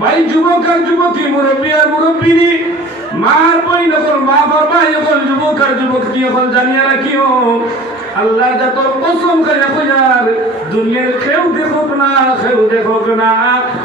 ভাই যুবক আর যুবতী, মুরব্বী আর মুরব্বিনী, মার বই নকল, মা বাবা যখন যুবক আর যুবতী যখন জানিয়ে রাখিও আল্লাহ যত কসম করে কইয়ার দুনিয়ার কেউ দেখুক না কেউ দেখুক না,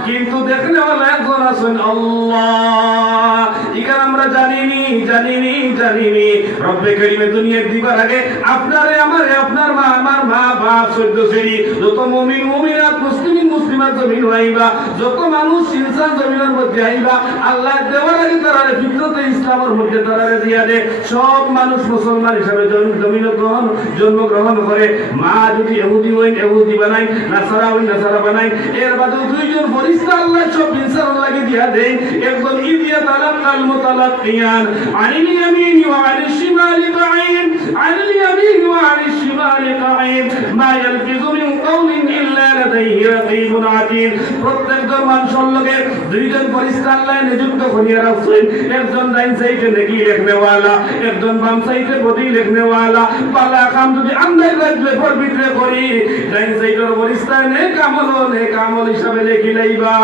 কিন্তু দেখলে ওলা একজন আছেন আল্লাহ। ইকার আমরা জানিনি জানিনি জানিনি, রব্বে করিমে দুনিয়ার দিবার আগে আপনারে, আমারে, আপনার মা, আমার মা, বাপ, সদ্য শ্রেণি যত মুমিন, মুমিনাত, মুসলিমিন মুসলিমাত জমিন হইবা, যত মানুষ ইনসান জমিনের মধ্যে আইবা আল্লাহ দেওয়ার আগে তারারে ফিতরতে ইসলামের মধ্যে তারারে দিয়া দে। সব মানুষ মুসলমান হিসাবে জমিন গ্রহণ জন্মগ্রহণ করে। মা যদি এহুদি হইন এহুদি বানাই, নাসারা হইন নাসারা বানাই। এর বাদে দুইজন ফরিস্তা আল্লাহ সব ইনসান লাগে দিয়া দেয় একজন ইদিয়া তালাক কাল মুতালাক কিয়ান আনিল ইয়ামিন ওয়া আনিল শিমালি কাঈন আনিল ইয়ামিন ওয়া আনিল শিমালি কাঈন মা ইয়ালফিযু মিন কাওলিন ইল্লা লাদাইহি রাকীবুন আতীদ প্রত্যেকজন মানুষের লগে দুইজন ফরিস্তা আল্লাহ নিযুক্ত করিয়া রাখছেন। একজন ডাইন সাইডে নেকি লিখনেওয়ালা, একজন বাম সাইডে বডি লিখনেওয়ালা। পালা কাম যদি আমদাই রাখলে পর ভিতরে করি। ডাইন সাইডের ফরিস্তা নে কামল নে কামল হিসাবে লিখি লাইবা।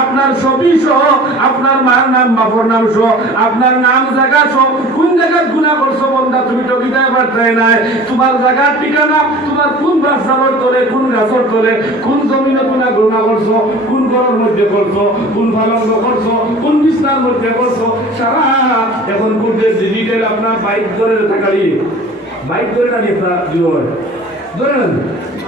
আপনার ছবি সহ, আপনার মার নাম, বাপর নাম সহ, আপনার নাম, জায়গা সহ, কোন জায়গায় গুণা করছ বন্ধা, তুমি তো বিদায় নাই। তোমার জায়গার ঠিকানা, তোমার কোন রাস্তার তলে, কোন গাছর তলে, কোন জমিনে গুণা গুণা করছ, কোন ঘরের মধ্যে করছ কোন ফালঙ্গ করছ কোন বিছনার মধ্যে করছ সারা এখন বুঝতে ডিজিটাল আপনার বাইক ধরে থাকালি বাইক ধরে না আপনার জীবন ধরে না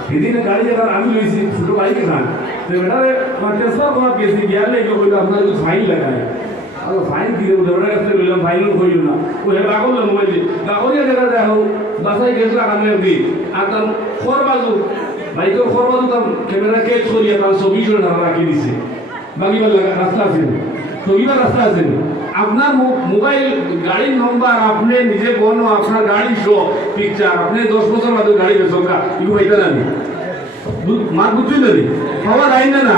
সেদিনে গাড়ি যখন আমি লইছি, ছোট বাইকে না। তো এটারে ট্রান্সফার করা গেছি গিয়ার লেগে আপনার ফাইন লাগায়। আর ফাইন দিয়ে উঠে কাছে বললাম ফাইনও হইল না। ও হেবা করল মোবাইল গাগরিয়া দেখা যায় বাসায় গেছিল আমি দি আর তার খর বাজু বাইকের খর বাজু তার ক্যামেরা কেচ করিয়া তার ছবি জোরে রাখি দিছে। লাগা রাস্তা আছে। ছবিবার রাস্তা আছে? আপনার মোবাইল গাড়ির নম্বর আপনি নিজে বনো আপনার গাড়ি শো পিকচার আপনি দশ বছর বাদে গাড়ি বেসো কা ইগু পাইতে জানি। মার বুঝছেন জানি খবর আইন না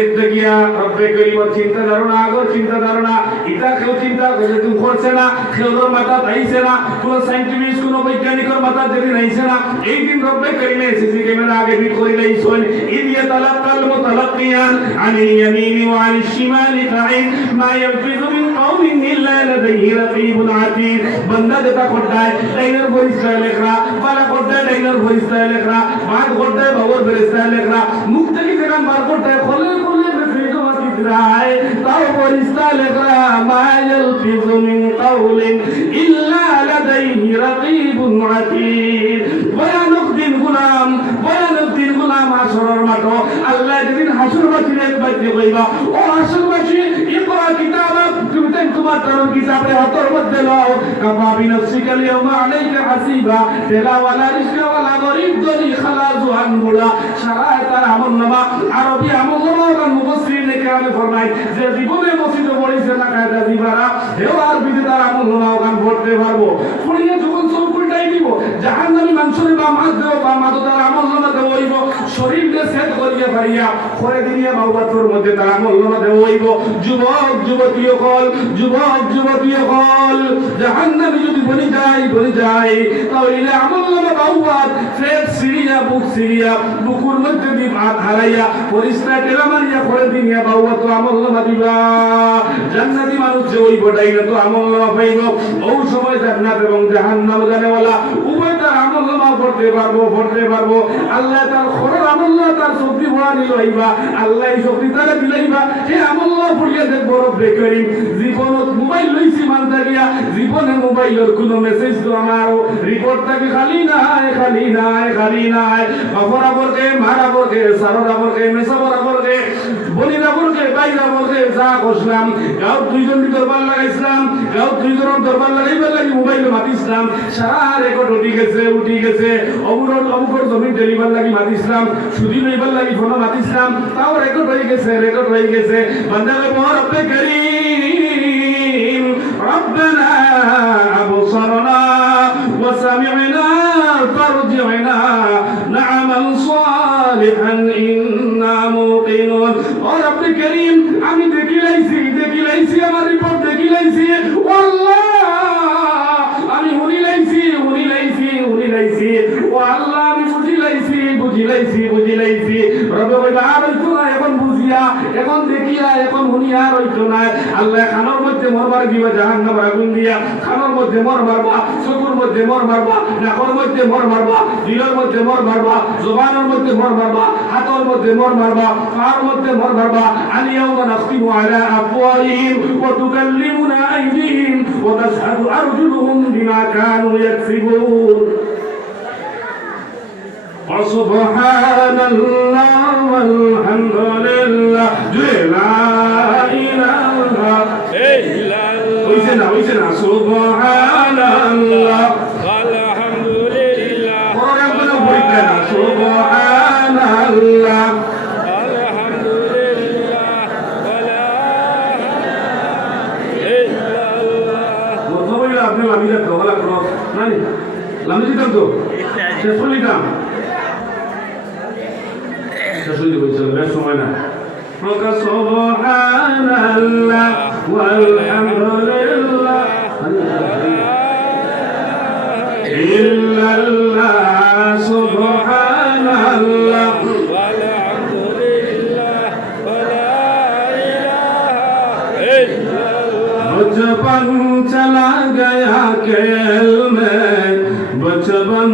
এতে গিয়া রব্বে করিম চিন্তা ধারণা, আগর চিন্তা ধারণা, ইটা কেউ চিন্তা করে তুমি করছে না কেউর মাথা আইছে না, কোন সাইন্টিফিক কোন বৈজ্ঞানিকর মাথা যেদিন আইছে না, এই দিন রব্বে করিমে সিসি ক্যামেরা আগে ফিট করে লাইছন ইদিয়া তালাক্কাল মুতালাক্কিয়ান আনিল ইয়ামিনি ওয়া আনিল শিমালি কাঈন মা ইয়ালফিযু মিন কাওলিন ইল্লা লাদাইহি রাকীবুন আতীদ বান্দা যেটা করতায় ডাইনার পরিষ্কার লেখরা বালা করতায় ডাইনার পরিষ্কার লেখরা বাদ করতায় বাবর পরিষ্কার লেখরা মুখ থেকে যেখান বার করতায় খলে খলে বেফিক মাতিদ্রায় তাও পরিষ্কার লেখরা মা ইয়ালফিযু মিন কাওলিন ইল্লা লাদাইহি রাকীবুন আতীদ ভয়ানক দিন গুলাম ভয়ানক দিন গুলাম হাসরের মাঠ আল্লাহ যেদিন হাসরবাসীর এক বাক্যে কইবা ও হাসরবাসী ইকরা কিতাবাক তাই তোমার তার কিতাবে হাতর মধ্যে লও। কাফা বিনফসিকা আল-ইয়াওমা আলাইকা হাসিবা। তেলা ওয়ালা রিজকা ওয়ালা গরিব দলি খালা জুহান বুড়া সারা তার আমল নামা আরবি আমল নামা আর মুফাসসিরিন কেরামে ফরমায়, যে জীবনে মসজিদে পড়িছে না কায়দা দিবারা হেও আর বিদে তার আমল নামা ওখান পড়তে পারব। পড়িয়ে যখন চোখ উল্টাই দিব, জাহান্নামী মানুষের বা মাছ দেব বা মাছ তার আমল নামা দেব হইব শরীর দিয়ে সেট করিয়া পারিয়া করে দিনিয়া বাউবাতর মধ্যে তার আমল নামা দেব হইব। যুবক যুবতী কল, যুবক যুবতী কল, জাহান্নামী যদি বলি যায় বলি যায় তাহলে আমল নামা বাউবাত ফের সিরিয়া বুক সিরিয়া বুকুর মধ্যে দিয়ে ভাত হারাইয়া পরিষ্কার টেলা মারিয়া দিনিয়া বাউবাত তো আমল নামা দিবা। জান্নাতি মানুষ যে ওই বটাই না তো আমল নামা পাইব। ওই সময় জান্নাত এবং জাহান্নাম জানেওয়ালা, উভয় তার আমল নামা পড়তে পারব পড়তে পারব। আল্লাহ তার খরর আমল নামা তার শক্তি ভরা নিল হইবা আল্লাহ শক্তি তারা বিলাইবা সে আমল পড়িয়া দেখব রব্বে করিম জীবনত মোবাইল কোনো খালি নাই উঠি গেছে উঠি গেছে। অবুকর জমি ডেলিভার লাগি মাতিছিলাম। শুধু এবার লাগি কোনো হাদিসলাম তাও রেকর্ড হয়ে গেছে রেকর্ড হয়ে গেছে। বান্দাকে মহারব্বে করিম, রব্বানা আবসারনা ওয়া সামি'না ফারজি'না না'মাল সালিহান ইন্না মুকিনুন ও রব্বে করিম, আমি দেখি লাইছি দেখি লাইছি আমার রিপোর্ট দেখি লাইছি আল্লাহ দিয়া এখন দেখিয়া, এখন শুনিয়া রইত নাই। আল্লাহ খানোর মধ্যে মরবার দিবা জাহান নামা আগুন দিয়া। খানোর মধ্যে মর মারবা চকুর মধ্যে মর মারবা নাকর মধ্যে মর মারবা দিলের মধ্যে মর মারবা জবানের মধ্যে মর মারবা হাতর মধ্যে মর মারবা পার মধ্যে মর মারবা আলিয়াও নাস্তিবু আলা আফওয়াহিম ওয়া তুকাল্লিমুনা আইদিহিম ওয়া তাশহাদু আরজুলুহুম বিমা কানু ইয়াকসিবুন। وسبحان الله والحمد لله لا إله হইছে না হইছে না সুবহানাল্লাহ আলহামদুলিল্লাহ পরের কোনো পরীক্ষা না সুবহানাল্লাহ আলহামদুলিল্লাহ ওয়ালা ইল্লাল্লাহ কথা বললে আপনি লামি যাতো বলা করো নাই লামি দিতাম তো শেষ করলিতাম একটা শুরু হয়েছিল বেশ সময় না। সুবহানাল্লাহ ওয়ালহামদুলিল্লাহ ইল্লাল্লাহ সুবহানাল্লাহ। ওয়ালহামদুলিল্লাহ ওয়ালা ইলাহা ইল্লাল্লাহ মুঝ চলা গয়া কেল বচপন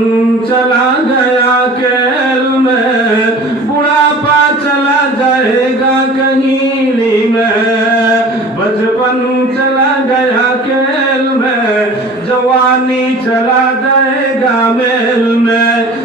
जाएगा मेल में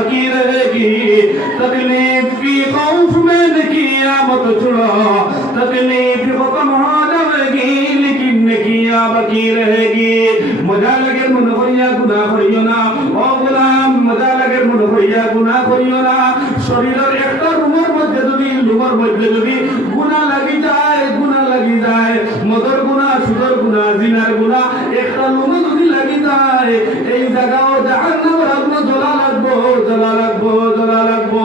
बकी रहेगी तकलीफ की खौफ में किया मत छुड़ो तकलीफ खत्म हो जाएगी लेकिन किया बकी रहेगी मजा लगे मन भरिया गुनाह करियो ना ও গোলাম মজা লাগে মনে হইয়া গুনাহ করিও না শরীরের একটা রুমের মধ্যে যদি রুমের মধ্যে যদি গুনাহ লাগি যায় গুনাহ লাগি যায় মদর গুনাহ সুদর গুনাহ জিনার গুনাহ একটা রুমে যদি লাগি যায় এই জায়গাও জাহান্নামের আগুনে জ্বলা জ্বলা লাগবো জ্বলা লাগবো।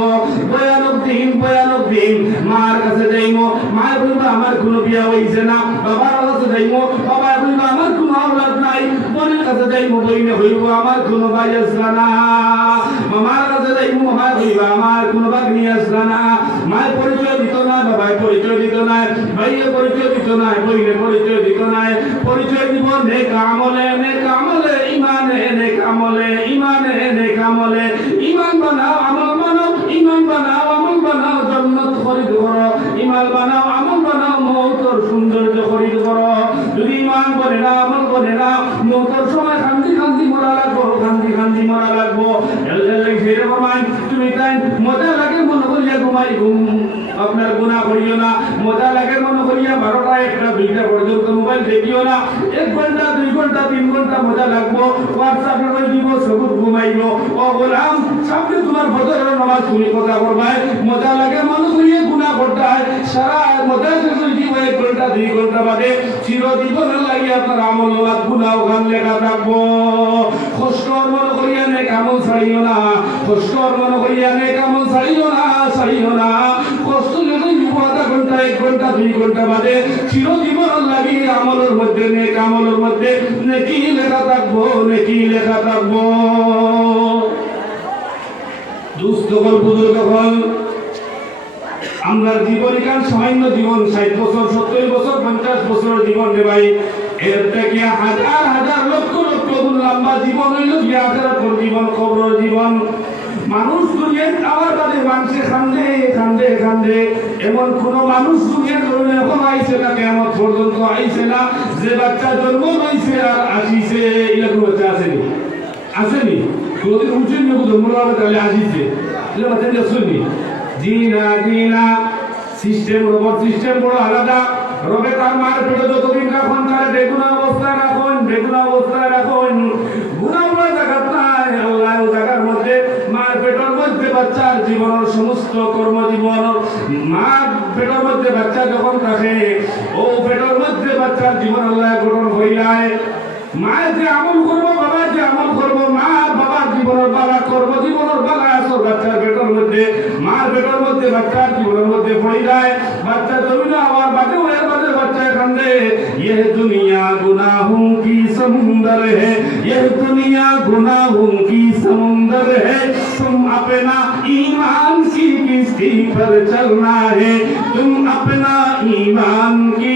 ভয়ানক দিন ভয়ানক দিন। মার কাছে যাইমো মা বলব আমার কোনো বিয়া হইছে না। বাবার কাছে যাইমো বাবা বলব আমার কোনো আওলাদ নাই। বোনের কাছে যাইমো, বইনে হইব, আমার কোনো ভাই আসলা না। মামার কাছে যাইমো, মামা হইব আমার কোনো বাগনি আসলা না। মায়ের পরিচয় দিত না, বাবাই পরিচয় দিত না। ভাইয়ে পরিচয় দিত না, বইনে পরিচয় দিত না। পরিচয় দিব নেক আমলে নেক আমলে, ইমানে নেক আমলে, ইমানে নেক আমলে। ইমান বানাও, আমল বানাও, ইমান বানাও, আমল বানাও, জন্নত খরিদ করো। ইমান বানাও, আমল বানাও, মৌতর সৌন্দর্য খরিদ করো। যদি ইমান করে না, আমল করে না, মৌতর সময় খান্দি খান্দি মরা লাগবো খান্দি খান্দি মরা লাগবো। প্রমাণ তুমি তাই মজা লাগে মনে করিয়া ঘুমাই, ঘুম আপনার গুণা করিও না। মজা লাগে মনে ঘণ্টা, দুই ঘণ্টা, তিন ঘণ্টা মজা লাগবো। হোয়াটসঅ্যাপে দিব, সবুজ ঘুমাইব। ও গোলাম সামনে তোমার ফজরের নামাজ তুমি কথা করবাই মজা লাগে মনে করিয়া গুণা করতে হয়। সারা জীব এক ঘণ্টা, দুই ঘণ্টা বাদে চিরজীবনের লাগি আপনার আমল নামাজ গুনাহ গান লেখা থাকব। কষ্টর মনে করিয়া নে কামল ছাড়িও না। কষ্টর মনে করিয়া নে কামল ছাড়িও না ছাড়িও না। কষ্ট যদি আধা ঘণ্টা, এক ঘণ্টা, দুই ঘণ্টা বাদে চিরজীবনের লাগি আমলের মধ্যে নে কামলের মধ্যে নেকি লেখা থাকব, নেকি লেখা থাকব। হল বুজুর্গ হল আমরা জীবনিকাল সামান্য জীবন, ষাট বছর, সত্তর বছর, পঞ্চাশ বছর জীবন ভাই, এর থেকে হাজার হাজার, লক্ষ লক্ষ লম্বা জীবন হইল গিয়া পর জীবন খবর জীবন। মানুষ দুনিয়ায় আমার বাদে মানুষে খান্দে খান্দে খান্দে। এমন কোন মানুষ দুনিয়ার ধরনে এখন আইছে না কেমন পর্যন্ত আইছে না। যে বাচ্চা জন্ম হয়েছে আর আসিছে, এরকম বাচ্চা আসেনি। আসেনি। কোনদিন উঠছেন না জন্ম তাহলে আসিছে। এগুলো বাচ্চা দিয়ে শুনি জি না জি না সিস্টেম, রোবট সিস্টেম বড় আলাদা। রবে তার মার পেটে যতদিন রাখুন, তার বেগুনা অবস্থায় রাখুন, বেগুনা অবস্থায় রাখুন। গুণা বড় জায়গা নাই আল্লাহ জায়গার মধ্যে। মার পেটের মধ্যে বাচ্চার জীবনের সমস্ত কর্মজীবন। মা পেটের মধ্যে বাচ্চা যখন থাকে ও পেটের মধ্যে বাচ্চার জীবন আল্লাহ গঠন হইলায়। মায়ের যে আমল করব বাবা যে আমল করব মা বাবার জীবনের বালা বাচ্চার জীবনের মধ্যে পড়ে যায় বাচ্চা জমিন আমার বাদে ওর বাদে বাচ্চা কান্দে ये दुनिया गुनाहों की समुंदर है ये दुनिया गुनाहों की समुंदर है तुम अपना ईमान की किस्ती पर चलना है तुम अपना ईमान की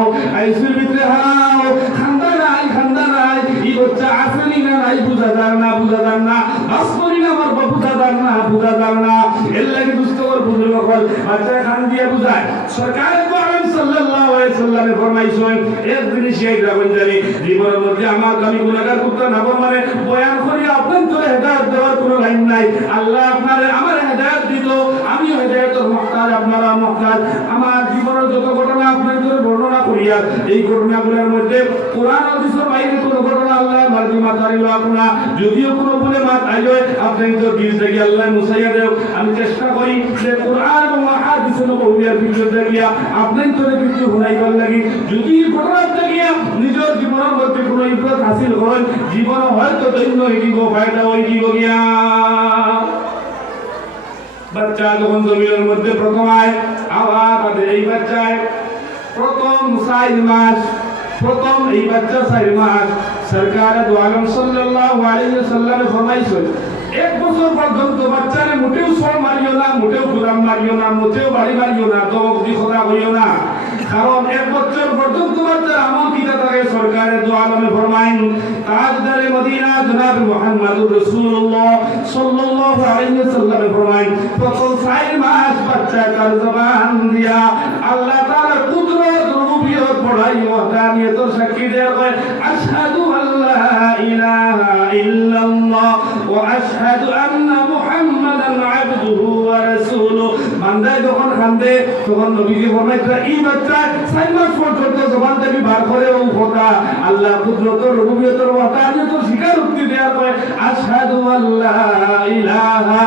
বুঝা যায় না। এর লাগে দুস্থ কর বুঝলো কল বাচ্চা খান দিয়ে বুঝায়। সরকার সাল্লাল্লাহু আলাইহি সাল্লামে ফরমাইছেন জিনিস এই জানি জীবনের মধ্যে আমার আমি করতে না মানে বয়ান করি আপনার তোরে হেদায়েত দেওয়ার কোনো লাইন নাই। আল্লাহ আপনারে আমার হেদায়েত দিত। আমি হেদায়েতের মহতাজ আপনারা আমার জীবনের যত ঘটনা আপনার তোরে বর্ণনা করিয়া, এই ঘটনাগুলোর মধ্যে কোরআন ঘটনা আল্লাহ মার্জি মাতারিল আপনা যদিও কোনো বলে মাত আইলো আপনি তো দিল থেকে আল্লাহ মুসাইয়া দেও। আমি চেষ্টা করি যে কোরআন এবং হাদিসের নবুয়ার ভিতর দেখিয়া আপনি তোরে কিছু হুনাইবার লাগি। যদি ঘটনা দেখিয়া নিজের জীবনের মধ্যে কোনো ইব্রত হাসিল করেন, জীবন হয়তো দৈন্য হইব ফায়দা হইব গিয়া। বাচ্চা যখন জমিনের মধ্যে প্রথম আয়, আবার এই বাচ্চায় প্রথম চার মাস প্রথম এই বাচ্চা চার মাস সরকার দু আলম সাল্লাল্লাহু আলাইহি সাল্লামে ফরমাইছেন, এক বছর পর্যন্ত বাচ্চারে মোটেও সর মারিও না, মোটেও গুলাম মারিও না, মোটেও বাড়ি মারিও না, দমক দি খোদা হইও না। কারণ এক বছর পর্যন্ত বাচ্চার আমল কিতা থাকে সরকারে দু আলমে ফরমাইন তাজদারে মদিনা জনাব মুহাম্মদুর রাসূলুল্লাহ সাল্লাল্লাহু আলাইহি সাল্লামে ফরমাইন, প্রথম চার মাস বাচ্চা কার জবান দিয়া, আল্লাহ তাআলা কুদরত রুবিয়ত পড়াই ওয়াহদানিয়ত সাক্ষী দেয় কয় আশহাদু আল্লা ইলাহা ইল্লাল্লাহ ওয়া আশহাদু আন্না মুহাম্মাদান আবদুহু ওয়া রাসূলুহু। বান্দা যখন কান্দে, তখন নবীজি ফরমাইছে এই বাচ্চা চার মাস পর্যন্ত জবান থেকে বার করে ও কথা আল্লাহ কুদরত রুবিয়তর ওয়াহদানিয়ত স্বীকার উক্তি দেয়া কয় আশহাদু আল্লা ইলাহা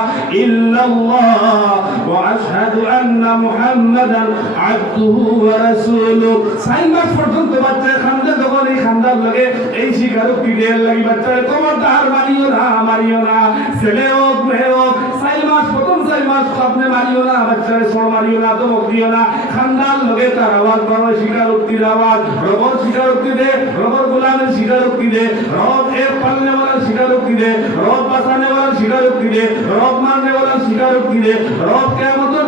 ইল্লাল্লাহ ওয়া আশহাদু আন্না মুহাম্মাদান আবদুহু ওয়া রাসূলুহু। চার মাস পর্যন্ত বাচ্চা খান্দে যখন এই খান্দার লাগে এই স্বীকারোক্তি দেওয়ার লাগি বাচ্চার তোমার তার মারিও না মারিও না। ছেলে হোক, মেয়ে হোক চার মাস, প্রথম চার মাস, স্বপ্নে মারিও না, বাচ্চারে সর মারিও না দমক দিও না। খান্দার লগে তার আওয়াজ বাবা স্বীকারোক্তির আওয়াজ। রবর স্বীকারোক্তি দে, রবর গোলামের স্বীকারোক্তি দে, রব এর পালনে বলার স্বীকারোক্তি দে, রব বাঁচানে বলার স্বীকারোক্তি স্বীকারোক্তি দে, রব কেমন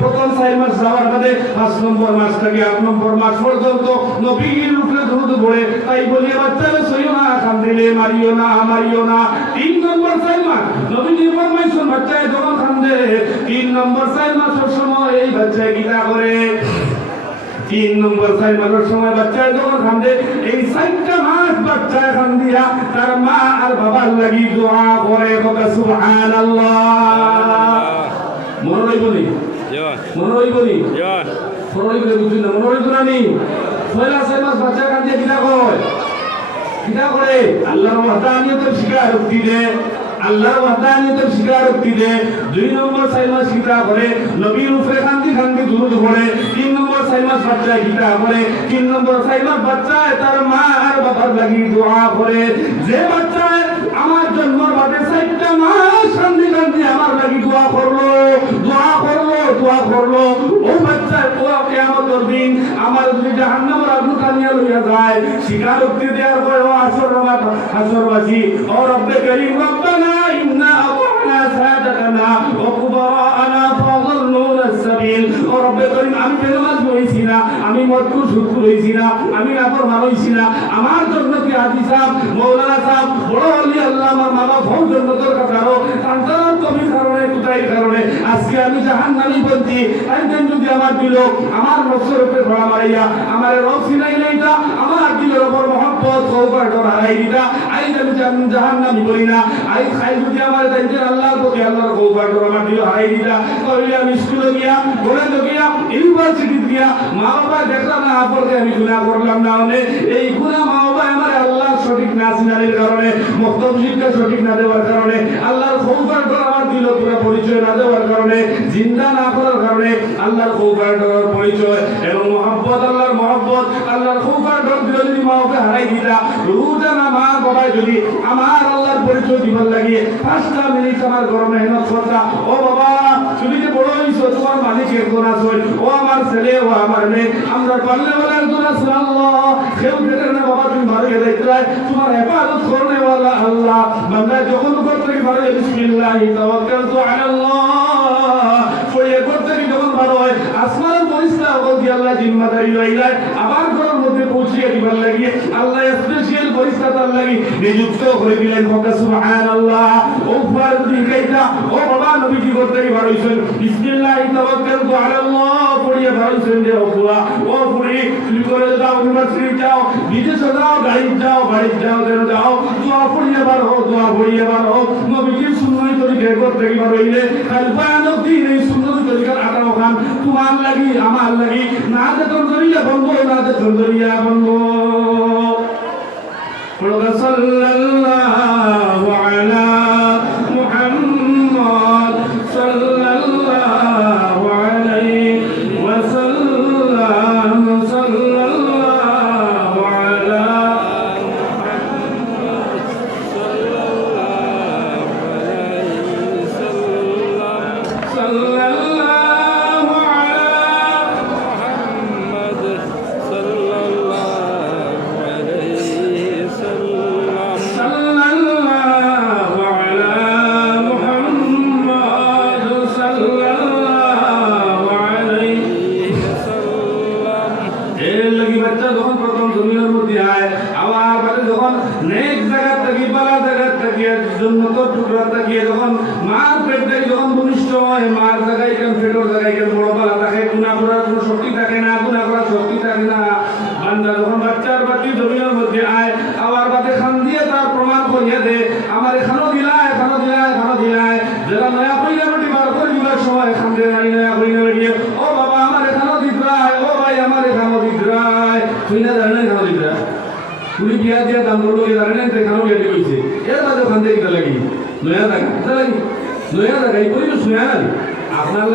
প্রথম ছয় মাস যাওয়ার বাদে পাঁচ নম্বর মাস থেকে আট নম্বর মাস পর্যন্ত নবীর উপরে দ্রুত পড়ে তাই বলি বাচ্চারা সইও না কান দিলে মারিও না মারিও না। তিন নম্বর ছয় মাস নবীজি ফরমাইছেন, বাচ্চায় যখন কান্দে। তিন নম্বর ছয় মাসের সময় এই বাচ্চায় গীতা করে। তিন নম্বর ছয় মাসের সময় বাচ্চায় যখন কান্দে। এই চারটা মাস বাচ্চায় কান্দিয়া তার মা আর বাবার লাগি দোয়া করে সুবহানাল্লাহ। মনে রইব নি? জন মনে রইব নি জন মনে রইব বুঝুন না? মনে রইব না ছয়লা ছয় মাস বাচ্চা কান্দিয়া কিনা কয়? কিনা করে? আল্লাহর ওয়াহদানিয়তের স্বীকারোক্তি দে। আল্লাহর ওয়াহদানিয়তের স্বীকারোক্তি দে। দুই নম্বর ছয় মাস কিতা করে? নবীর উপরে কান্দি কান্দি দুরুদ পড়ে। তিন নম্বর ছয় মাস বাচ্চায় কিতা করে? তিন নম্বর ছয় মাস বাচ্চায় তার মা আর বাবার লাগি দোয়া করে। যে বাচ্চায় আমার জন্ম বাদে চারটা মাস। শান্তি শান্তি আমার লাগি দোয়া করল দোয়া করল দোয়া করল। ও বাচ্চার দোয়া কেয়ামতর দিন আমার যদি জাহান্নামের আগুন টানিয়া লইয়া যায় শিকার উক্তি দেওয়ার পরে, ও আসর রবা আসর বাজি, ও রব্বে করিম, রব্বানা ইন্না আবহানা সাদাকানা ও সাদাতানা আনা কুবারানা ফাযাল্লুনা সাবিল। ও রব্বে করিম, আমি না, আমি মদকুর শুক্র হয়েছি না, আমি আপর ভালো হয়েছি না। আমার জন্য কি আজি সাহেব, মৌলানা সাহেব, বড় আল্লাহ, আমার মামা ভৌ জন্য দরকার কারও? সন্তান কারণে কারণে? আজকে আমি বলছি যদি আমার দিল, আমার উপরে ধরা আমার লাইটা আমার দিলের উপর মহব্বত হারাই আইজ আমি না। খাই যদি আমার আল্লাহর প্রতি আল্লাহর আমার দিল হারাই তাহলে আমি স্কুলে গিয়া কলেজে গিয়া ইউনিভার্সিটি গিয়া মা বাবা দেখলাম না আমি গুনাহ করলাম না মানে এই গুনাহ মা বাবা আমার আল্লাহ সঠিক না চিনারির কারণে মক্তব সঠিক না দেওয়ার কারণে, আল্লাহর পরিচয় না দেওয়ার কারণে, জিন্দা না করার কারণে আল্লাহর ডর পরিচয় এবং মহব্বত, আল্লাহর মহব্বত, আল্লাহর খৌফার ডর দিল যদি মা ওকে হারাই দিতা। রোজা না মা বাবাই যদি আমার আল্লাহর পরিচয় দিবার লাগিয়ে পাঁচটা মিনিট আমার গরম মেহনত করতা। ও বাবা, তুমি যে বড় হইছো, তোমার মালিকের গুণ আছে ও আমার ছেলে, ও আমার মেয়ে। আমরা পারলে বলার গুণ আছে, আল্লাহ। কেউ দেখে না, বাবা, তুমি ভালো গেলে তোমার হেফাজত করনে वाला আল্লাহ। বান্দা যখন করতে পারে বিসমিল্লাহ তাওয়াক্কালতু আলাল্লাহ পড়িয়ে করতে যখন ভালো হয়, আসমানের পরিষ্কার বলছি আল্লাহ জিম্মাদারি লইলাই আবার পৌঁছিয়ে দিবার লাগিয়ে আল্লাহ স্পেশাল তার লাগি নিযুক্ত করে দিলেন ফকা সুবহানাল্লাহ। ও ফার দিকাইতা ও বাবা বিসমিল্লাহ সুন্নতি তরিকে করতে আটাও খান, তোমার লাগি, আমার লাগি, না যে বন্ধ, না যে তোর বন্ধ। صلى الله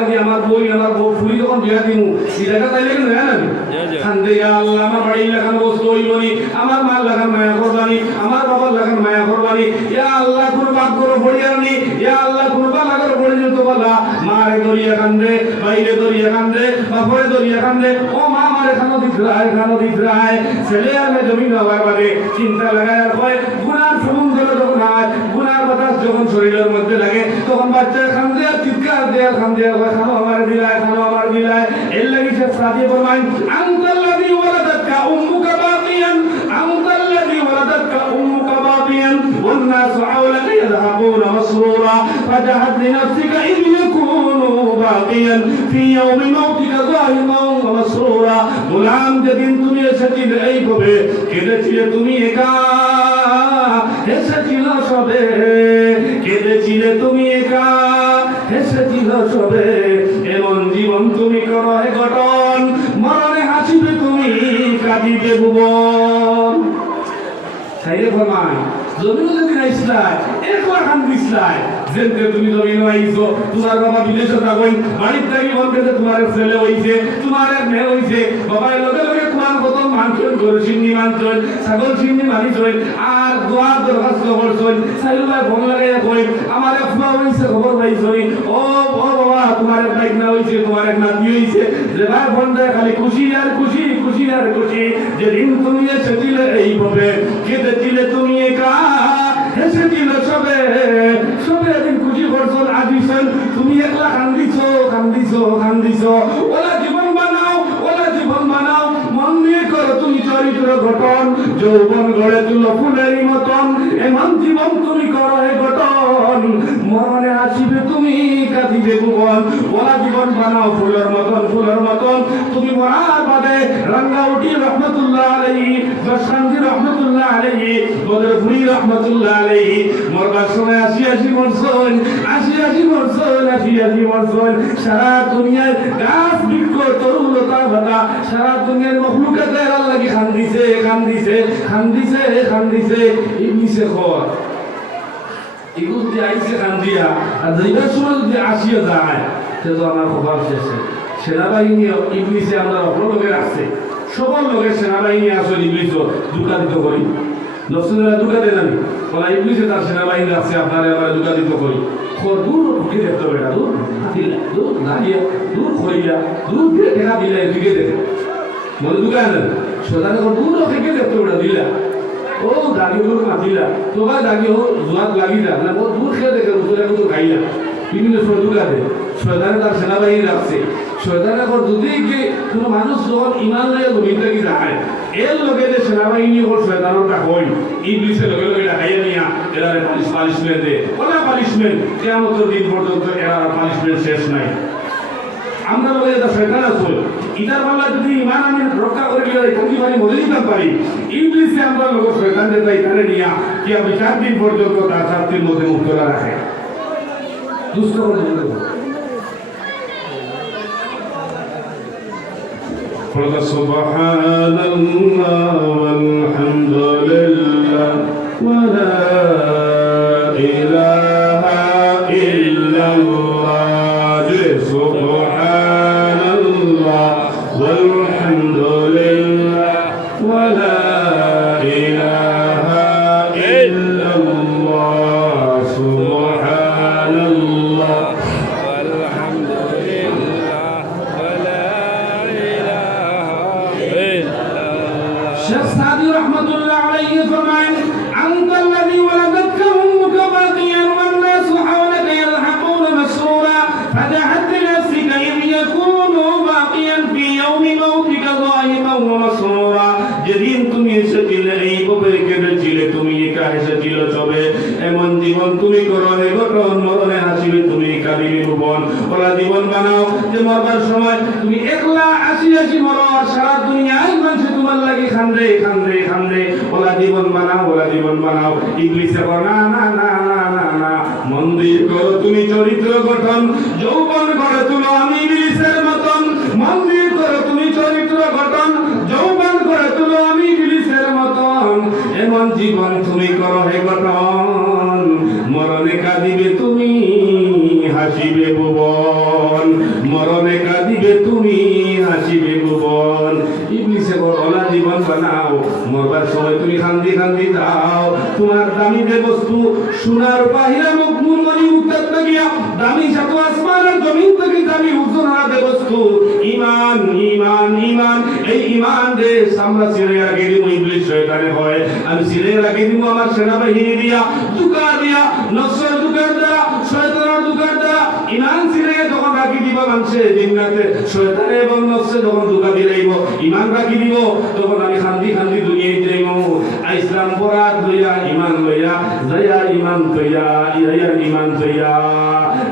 লাগি আমার বই আমার বউ ফুলি যখন বিয়া দিমু জায়গা তাই লাগে নয়া না জি, জি। খান্দে ইয়া আল্লাহ আমার বাড়ির লাগান বস্তু হইবনি আমার মার লাগান মায়া করবানি আমার বাবার লাগান মায়া করবানি ইয়া আল্লাহ কুরবান করো বড়িয়ানি ইয়া আল্লাহ কুরবান লাগার বড়ি যত বলা, মারে দরিয়া কান্দে, বাইরে দরিয়া কান্দে, বাপরে দরিয়া কান্দে, ও মা, মারে খানো দিতরায় খানো দিতরায় ছেলে আর মেয়ে জমি হওয়ার বাদে চিন্তা লাগায় হয় গুনার সমুদ্র যখন হয় গুনার বাতাস যখন শরীরের মধ্যে লাগে, তখন বাচ্চা খান্দে আর চিৎকার দেয় খান্দে হয় খানো আমার দিলায় খানো আমার সাদি ফরমান আনতাল্লাযী ওয়ালাদাতকা উম্মুকা বাকিয়ান, আনতাল্লাযী ওয়ালাদাতকা উম্মুকা والناس حولك يذهبون مسرورا فجهد لنفسك إذ يكون باقيا في يوم موتك ظالما ومسرورا غلام যেদিন তুমি এসেছিলে এইভাবে কেঁদেছিলে তুমি একা এসেছিল সবে কেঁদেছিলে তুমি একা এসেছিল সবে এমন জীবন তুমি করো হে গঠন মরণে হাসিবে তুমি কাঁদিবে ভুবন জমিন যদি নাইছিলাই একবার খান দিছিলাই যেনকে তুমি জমিন আইছো তোমার বাবা বিদেশে থাকবেন, বাড়ির থেকে বলতে যে তোমার ছেলে হইছে, তোমার মেয়ে হইছে, বাবার লগে লগে মানছেন গরু সিন্নি মানছেন ছাগল সিন্নি মানিছেন আর দোয়ার দরখাস্ত করছেন সাইলু ভাই ফোন লাগাইয়া কই আমার এক ফুয়া হইছে, খবর পাইছই ও ও বাবা, তোমার এক বাইক না হইছে, তোমার এক নাতি হইছে। যে ভাই ফোন খালি খুশি আর খুশি খুশি আর খুশি, যেদিন তুমি এসেছিলে এইভাবে কেঁদেছিলে তুমি একা হেসেছিল সবে। সবে দিন খুশি করছল আজিছেন তুমি একলা কান্দিছ কান্দিছ কান্দিছ। ওলা জীবন চরিত্র গঠন যৌবন গড়ে তুলো ফুলের মতন। এমন জীবন তুমি করো গঠন। মরণে আসিবে তুমি, কাঁদিবে ভুবন। ওলা জীবন বানাও ফুলের মতন ফুলের মতন। তুমি মরার বাদে রাঙ্গাউটি রহমতুল্লাহ আলাইহি বসরান্তি রহমতুল্লাহ আলাইহি বদরপুরি রহমতুল্লাহ আলাইহি। মরবার সময় আসি আসি মরছন আসি আসি মরছন আসি আসি মরছন সারা দুনিয়ার গাছ বৃক্ষ তরু লতা পাতা সারা দুনিয়ার মখলুকাতের আল্লাহ খান দিছে খান দিছে খান দিছে খান দিছে ইবলিসে খর এগুলো যদি আইসে খান দিয়া, আর যাইবার সময় যদি আসিয়া যায় সে তো আমার খবর শেষে সেনাবাহিনী ইংলিশে আমরা অপর লোকের আছে। সকল লোকের সেনাবাহিনী আসলে ইংলিশ দুকাদিত করি। দর্শনেরা দুকা দেন আমি। বলা ইংলিশে তার সেনাবাহিনী আছে, আপনারা আমরা দুকাদিত করি। দূর ঢুকে দেখতে হবে না, দূর দূর দাঁড়িয়ে দূর খরিয়া দূর দিয়ে দেখা দিলে দিকে দেখে। বলে দুকা দেন সোজা দূর থেকে দেখতে হবে দিলা। ও দাগি হলো মাতিলা তোমার দাগি হোক জোয়াত লাগি যা না ও দূর খেয়ে দেখে রসুলের মতো গাইলা বিভিন্ন সরদুলাতে শয়তানে তার সেনাবাহিনী রাখছে শয়তানে এখন যদি কোনো মানুষ যখন ইমান লয়ে জমিন থেকে যায় এর লগে যে সেনাবাহিনী ওর শয়তানটা হয় ইংলিশের লগে লগে ডাকাইয়া নিয়া এরা পালিশ পালিশমেন্ট দে ওলা পালিশমেন্ট কেমন দিন পর্যন্ত এরা পালিশমেন্ট শেষ নাই। আমরা বলে এটা শয়তান আসল ইটার বাংলা যদি ইমান আমি রক্ষা করে গেলে থাকি পারি মরে দিতাম পারি ইংলিশে আমরা লোক শয়তান দেতা এখানে নিয়া কি আমি চার দিন পর্যন্ত তার শাস্তির মধ্যে মুক্ত রাখে দুষ্ট করে দিতে হবে। قل سبحان الله والحمد لله ولا মরবার সময় তুমি খান্দি খান্দি দাও। তোমার দামি যে বস্তু, সোনার বাহিরা মুখ মুরমনি উত্তর লাগিয়া, দামি সাত আসমানের জমিন থেকে দামি উজুন হাতে বস্তু। ইমান ইমান ইমান, এই ইমান দে আমরা সিরে আগে দিব ইবলিস শয়তানে হয় আমি সিরে আগে দিব আমার সেনাবাহিনী দিয়া দুকা দিয়া নসর দুকার দ্বারা, শয়তানের দুকার দ্বারা, ইমান তখন রাখি দিব মানুষে জিন্নাতে শয়তানে এবং নফসে যখন দুকা দিলাইব ইমান রাখি দিব, তখন আমি খান্দি খান্দি দুনিয়ায় যাইব ইসলাম পরাত লইয়া ইমান লইয়া, যাইয়া ইমান তৈয়া ইয়া ইমান তৈয়া।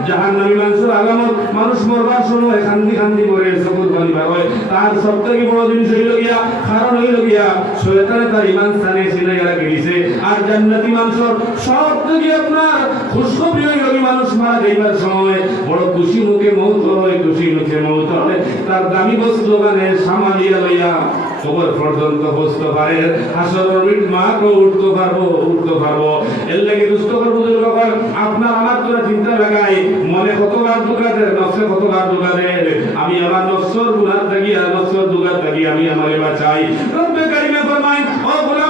জাহান মানুষের আগামত মানুষ মরবার সময় খান্দি খান্দি করে সবুজ বানিবার হয় তার সব থেকে বড় জিনিস হইল গিয়া, কারণ হইল গিয়া, শয়তানে তার ইমান স্থানে সিনাই রাখি দিছে আর জান্নাতি মানুষের সব থেকে আপনার খুশখবরি হইল কি মানুষ মারা যাইবার সময় বড় খুশি মুখে মৌত হয়, খুশি মুখে মৌত হয়। তার দামি বস্তু দোকানে সামালিয়া লইয়া কবর পর্যন্ত বসতে পারে হাসরের মিট মাকে উঠতে পারব উঠতে পারব। এর লাগে দুষ্ট করব যখন আপনার আমার তোরা চিন্তা লাগাই। মনে কতবার দুগাতে নফসে কতবার দুগাতে আমি আমার নফসর গুনাহ থাকি আর নফসর দুগার থাকি আমি আমার বাঁচাই। রব্বে কারিমে ফরমাই ও গোলাম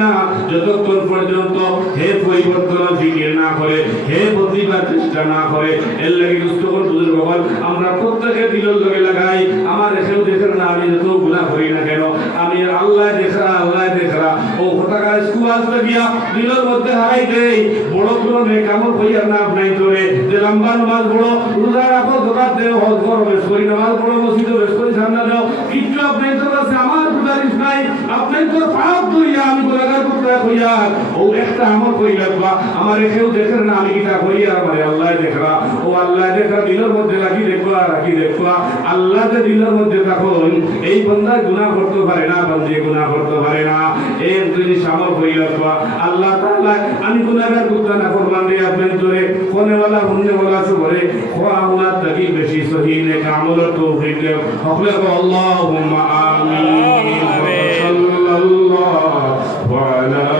না, যতক্ষণ পর্যন্ত হে পরিবর্তন ফিকির না করে, হে প্রতিবার চেষ্টা না করে, এর লাগে দুষ্ট করে বুঝে বাবার আমরা প্রত্যেকে দিলের লগে লাগাই, আমার এসেও দেখেন না, আমি যত গুণা করি না কেন? আমি আল্লাহ দেখরা আল্লাহ দেখরা। ও ফটাকা স্কুল আসবে গিয়া দিলের মধ্যে হারাই দেই। বড় কোনো নেক আমল হইয়ার না নাই তোরে। যে লম্বা নামাজ বড় রোজা রাখো দোকান দেও, হজ করো, বেশ করি নামাজ পড়ো, মসজিদে বেশ করি সামনে দাও। কিন্তু আপনার তোর। আপনি তোর পাপ ধরিয়া আমি গোলাগার টুকরা হইয়া ও একটা আমল করিয়া বা আমারে কেউ দেখেন না, আমি কিটা কই আর মানে আল্লাহ দেখরা। ও আল্লাহ দেখরা দিনের মধ্যে রাখি আর রাখি দেখো। আল্লাহ যে দিনের মধ্যে তখন এই বান্দা গুনাহ করতে পারে না বন্ধে গুনাহ করতে পারে না। এই জিনিস আমল করিয়া বা আল্লাহ তাআলা, আমি গুনাহগার টুকরা না করবান রে আপনার তোরে কোনেওয়ালা হুনেওয়ালা সুবরে ও আমলা তাকি বেশি সহি নেক আমল তৌফিক হকলে আল্লাহুম্মা আমিন। وعلى